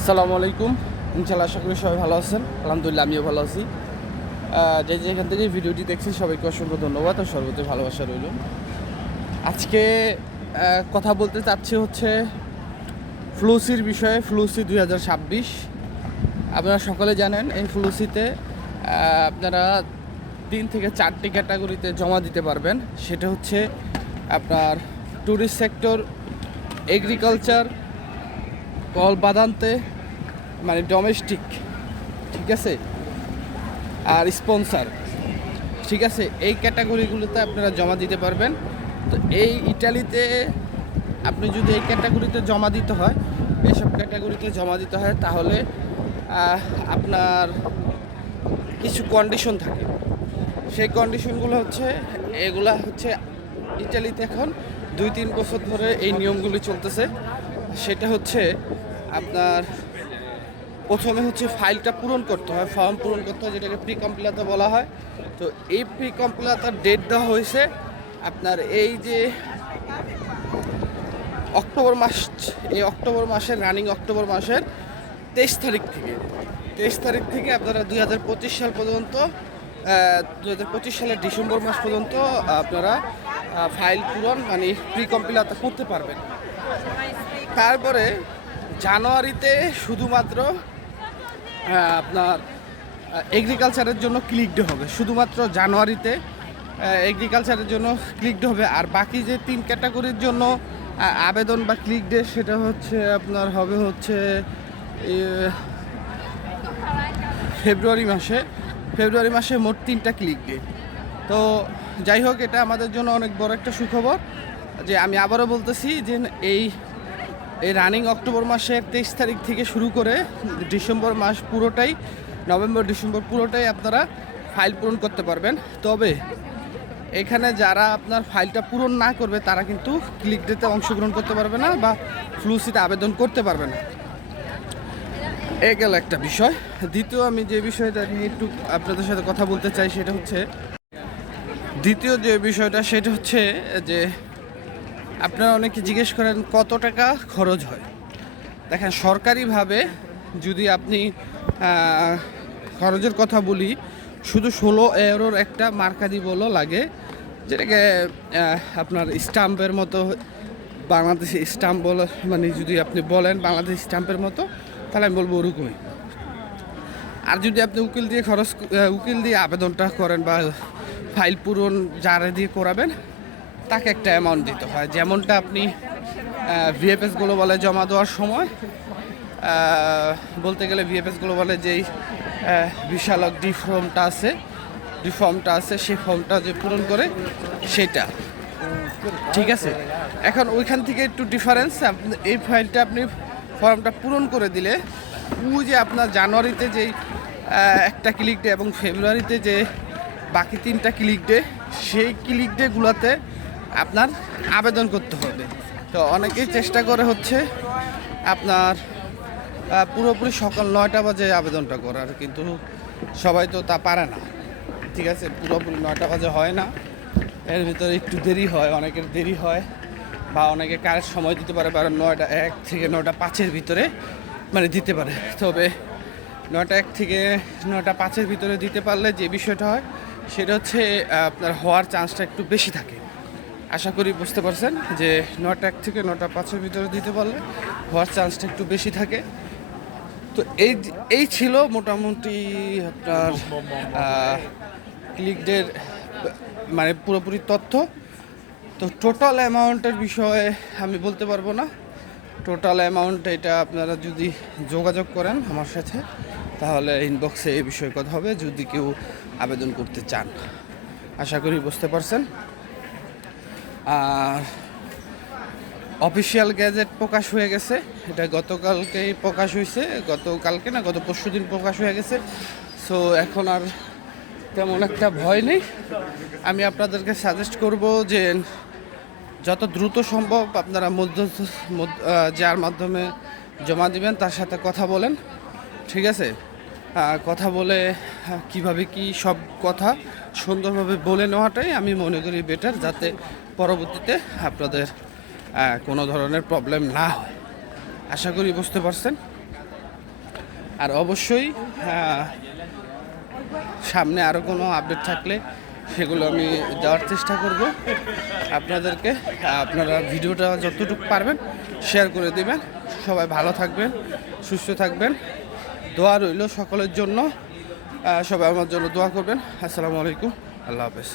আসসালামু আলাইকুম। ইনশাল্লাহ আশা করি সবাই ভালো আছেন। আলহামদুলিল্লাহ আমিও ভালো আছি। আহ, যে যেখান থেকে ভিডিওটি দেখছেন সবাইকে অসংখ্য ধন্যবাদ আর সর্বতে ভালোবাসা রইল। আজকে কথা বলতে চাচ্ছি হচ্ছে ফ্লুসির বিষয়ে ফ্লুসি দুই হাজার ছাব্বিশ। আপনারা সকলে জানেন এই ফ্লুসিতে আপনারা তিন থেকে চারটি ক্যাটাগরিতে জমা দিতে পারবেন। সেটা হচ্ছে আপনার ট্যুরিস্ট সেক্টর এগ্রিকালচার কল বাদান্তে মানে ডোমেস্টিক ঠিক আছে? আর স্পন্সার ঠিক আছে? এই ক্যাটাগরিগুলোতে আপনারা জমা দিতে পারবেন। তো এই ইটালিতে আপনি যদি এই ক্যাটাগরিতে জমা দিতে হয় এইসব ক্যাটাগরিতে জমা দিতে হয়, তাহলে আপনার কিছু কন্ডিশন থাকে। সেই কন্ডিশনগুলো হচ্ছে, এগুলা হচ্ছে ইটালিতে এখন দুই তিন বছর ধরে এই নিয়মগুলি চলতেছে। সেটা হচ্ছে আপনার প্রথমে হচ্ছে ফাইলটা পূরণ করতে হয়, ফর্ম পূরণ করতে হয়, যেটাকে প্রি কম্পিলাতা বলা হয়। তো এই প্রি কম্পিলাতার ডেট দেওয়া হয়েছে আপনার এই যে অক্টোবর মাস, এই অক্টোবর মাসের রানিং অক্টোবর মাসের তেইশ তারিখ থেকে। তেইশ তারিখ থেকে আপনারা দুই হাজার পঁচিশ সাল পর্যন্ত দু হাজার পঁচিশ সালের ডিসেম্বর মাস পর্যন্ত আপনারা ফাইল পূরণ মানে প্রি কম্পিলাতা করতে পারবেন। তারপরে জানুয়ারিতে শুধুমাত্র আপনার এগ্রিকালচারের জন্য ক্লিকড হবে। শুধুমাত্র জানুয়ারিতে এগ্রিকালচারের জন্য ক্লিকড হবে। আর বাকি যে তিন ক্যাটাগরির জন্য আবেদন বা ক্লিক ডে সেটা হচ্ছে আপনার হবে হচ্ছে ফেব্রুয়ারি মাসে। ফেব্রুয়ারি মাসে মোট তিনটা ক্লিক ডে তো যাই হোক, এটা আমাদের জন্য অনেক বড় একটা সুখবর। যে আমি আবারও বলতেছি যে এই এই রানিং অক্টোবর মাসের তেইশ তারিখ থেকে শুরু করে ডিসেম্বর মাস পুরোটাই, নভেম্বর, ডিসেম্বর পুরোটাই আপনারা ফাইল পূরণ করতে পারবেন। তবে এখানে যারা আপনার ফাইলটা পূরণ না করবে, তারা কিন্তু ক্লিক ডেতে অংশগ্রহণ করতে পারবে না বা ফ্লুসিতে আবেদন করতে পারবে না। এ গেল একটা বিষয়। দ্বিতীয় আমি যে বিষয়টা নিয়ে একটু আপনাদের সাথে কথা বলতে চাই, সেটা হচ্ছে, দ্বিতীয় যে বিষয়টা, সেটা হচ্ছে যে আপনারা অনেকে জিজ্ঞেস করেন, কত টাকা খরচ হয়? দেখেন, সরকারিভাবে যদি আপনি খরচের কথা বলি, শুধু ষোলো এরোর একটা মার্কারি বলো লাগে, যেটাকে আপনার স্টাম্পের মতো, বাংলাদেশি স্টাম্প বলে মানে যদি আপনি বলেন বাংলাদেশ স্টাম্পের মতো, তাহলে আমি বলব ওরকমই। আর যদি আপনি উকিল দিয়ে খরচ উকিল দিয়ে আবেদনটা করেন বা ফাইল পূরণ যারা দিয়ে করাবেন তাকে একটা অ্যামাউন্ট দিতে হয়। যেমনটা আপনি ভিএফএস গ্লোবালে জমা দেওয়ার সময় বলতে গেলে ভিএফএস গ্লোবালে যেই বিশালক ডি ফর্মটা আছে ডি ফর্মটা আছে সেই ফর্মটা যে পূরণ করে, সেটা। ঠিক আছে? এখন ওইখান থেকে একটু ডিফারেন্স এই ফাইলটা আপনি ফর্মটা পূরণ করে দিলে, ও যে আপনার জানুয়ারিতে যেই একটা ক্লিক ডে এবং ফেব্রুয়ারিতে যে বাকি তিনটা ক্লিক ডে সেই ক্লিক ডেগুলোতে আপনার আবেদন করতে হবে। তো অনেকেই চেষ্টা করে হচ্ছে আপনার পুরোপুরি সকাল নয়টা বাজে আবেদনটা করার, কিন্তু সবাই তো তা পারে না। ঠিক আছে? পুরোপুরি নয়টা বাজে হয় না। এর ভিতরে একটু দেরি হয়, অনেকের দেরি হয়, বা অনেকে কারের সময় দিতে পারে, বা নয়টা এক থেকে নয়টা পাঁচের ভিতরে মানে দিতে পারে। তবে নয়টা এক থেকে নয়টা পাঁচের ভিতরে দিতে পারলে যে বিষয়টা হয়, সেটা হচ্ছে আপনার হওয়ার চান্সটা একটু বেশি থাকে। আশা করি বুঝতে পারছেন যে নটা এক থেকে নটা পাঁচের ভিতরে দিতে পারলে হওয়ার চান্সটা একটু বেশি থাকে। তো এই এই ছিল মোটামুটি আপনার ক্লিকদের মানে পুরোপুরি তথ্য। তো টোটাল অ্যামাউন্টের বিষয়ে আমি বলতে পারব না। টোটাল অ্যামাউন্ট এটা আপনারা যদি যোগাযোগ করেন আমার সাথে, তাহলে ইনবক্সে এই বিষয়ে কথা হবে। যদি কেউ আবেদন করতে চান, আশা করি বুঝতে পারছেন। অফিসিয়াল গ্যাজেট প্রকাশ হয়ে গেছে। এটা গতকালকেই প্রকাশ হয়েছে। গতকালকে না, গত পরশু দিন প্রকাশ হয়ে গেছে। সো এখন আর তেমন একটা ভয় নেই। আমি আপনাদেরকে সাজেস্ট করব যে যত দ্রুত সম্ভব আপনারা মধ্য যার মাধ্যমে জমা দিবেন, তার সাথে কথা বলেন। ঠিক আছে? কথা বলে কীভাবে কি সব কথা সুন্দরভাবে বলে নেওয়াটাই আমি মনে করি বেটার যাতে পরবর্তীতে আপনাদের কোনো ধরনের প্রবলেম না হয়। আশা করি বুঝতে পারছেন। আর অবশ্যই সামনে আরও কোনো আপডেট থাকলে সেগুলো আমি দেওয়ার চেষ্টা করব। আপনাদেরকে, আপনারা ভিডিওটা যতটুকু পারবেন শেয়ার করে দেবেন। সবাই ভালো থাকবেন, সুস্থ থাকবেন। দোয়া রইল সকলের জন্য। সবাই আমার জন্য দোয়া করবেন। আসসালামু আলাইকুম। আল্লাহ হাফেজ।